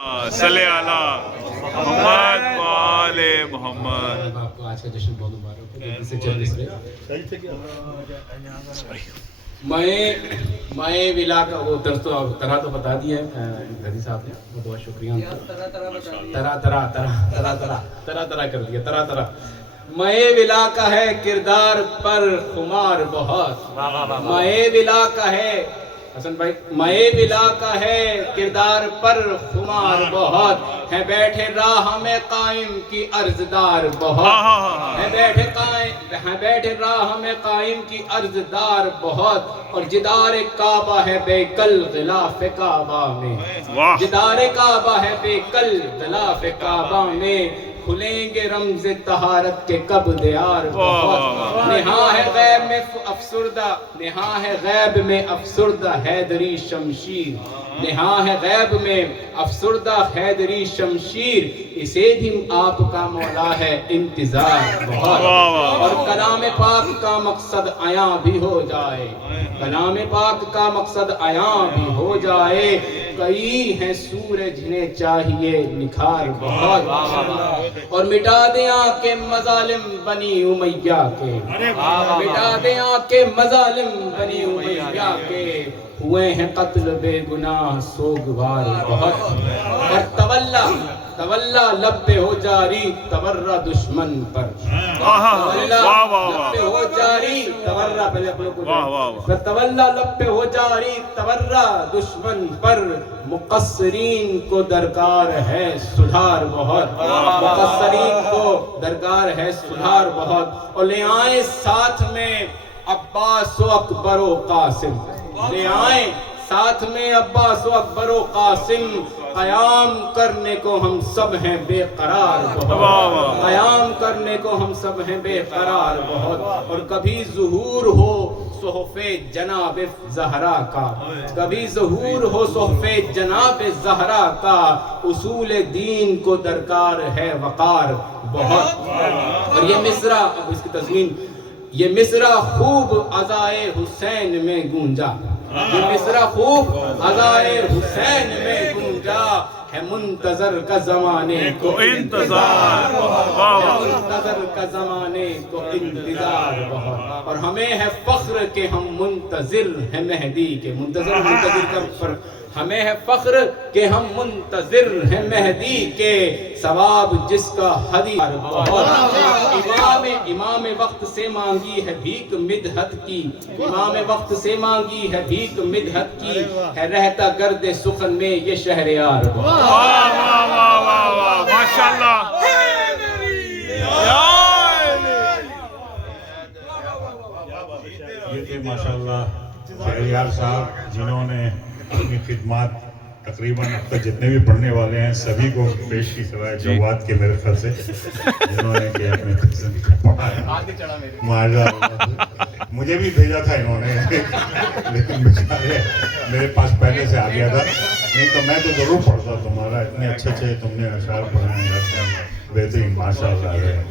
صلی علی محمد وآل محمد۔ آپ کو آج کا جشن بہت مبارک ہو۔ جلدی سے چل مصرے مائے ولا کا وہ طرح تو بتا دیا ہے غازی صاحب نے، بہت شکریہ ان کا۔ طرح کر دیا، طرح مائے ولا کا ہے کردار پر خمار بہت، مائے ولا کا ہے حسن بھائی، مائے ولا کا ہے کردار پر خمار بہت، ہے بیٹھے راہ میں قائم کی عرضدار بہت، ہے بیٹھے راہ میں قائم کی عرضدار بہت، اور جدار کعبہ ہے بے کل غلاف کعبہ میں، جدار کعبہ ہے بے کل غلاف کعبہ میں، کھلیں گے رمز طہارت کے کب دیار بہت، نہاں ہے غیب میں افسردہ، نہاں ہے غیب میں افسردہ حیدری شمشیر، نہاں ہے غیب میں افسردہ حیدری شمشیر، اسے بھی آپ کا مولا ہے انتظار بہت، اور کلام پاک کا مقصد عیاں بھی ہو جائے، کلام پاک کا مقصد عیاں بھی ہو جائے، کئی ہیں سورج جنہیں چاہیے نکھار بہت، اور مٹا دیں آنکھ مظالم بنی امیہ کے، مٹا دیں آنکھ مظالم بنی امیہ کے، ہوئے ہیں قتل بے گناہ سوگوار بہت، اور تولا لب پہ ہو جاری تورا دشمن پر، تولا لب پہ ہو جاری تورا دشمن پر، مقصرین کو درکار ہے سدھار بہت، مقصرین کو درکار ہے سدھار بہت، اور لے آئیں ساتھ میں عباس و اکبر و قاسم، لے آئیں ساتھ میں عباس و اکبر و قاسم، قیام کرنے کو ہم سب ہیں بے قرار بہت، قیام کرنے کو ہم سب ہیں بے قرار بہت، اور کبھی ظہور ہو صحف جناب زہرا کا، کبھی ظہور ہو صحف جناب زہرا کا، اصول دین کو درکار ہے وقار بہت، اور یہ مصرع اب اس کی تضمین، یہ مصرع خوب عزائے حسین میں گونجا، یہ مصرع خوب عزائے حسین میں گونجا، ہے منتظر کا زمانے کو انتظار، منتظر کا زمانے کو انتظار بہت، اور ہمیں ہے فخر کہ ہم منتظر ہیں مہدی کے، منتظر کا فرق، ہمیں ہے فخر کہ ہم منتظر ہیں مہدی کے، ثواب جس کا حدیث بہت، امام وقت سے مانگی ہے بھیک مدحت کی، امام وقت سے مانگی ہے بھیک مدحت کی، ہے رہتا گرد سخن میں یہ شہریار بہت۔ ماشاءاللہ یہ تھے ماشاءاللہ شہریار صاحب، جنہوں نے اپنی خدمات تقریباً اب تک جتنے بھی پڑھنے والے ہیں سبھی کو پیش کی، سوائے جواد کے میرے خیال سے جنہوں نے کہ اپنے خزن کو پڑھا ہے، ماشاءاللہ مجھے بھی بھیجا تھا انہوں نے لیکن بیچارے میرے پاس پہلے سے آ گیا تھا، نہیں تو میں تو ضرور پڑھتا تمہارا، اتنے اچھے تم نے اشعار پڑھائے ہیں، بہترین ماشاءاللہ ہے۔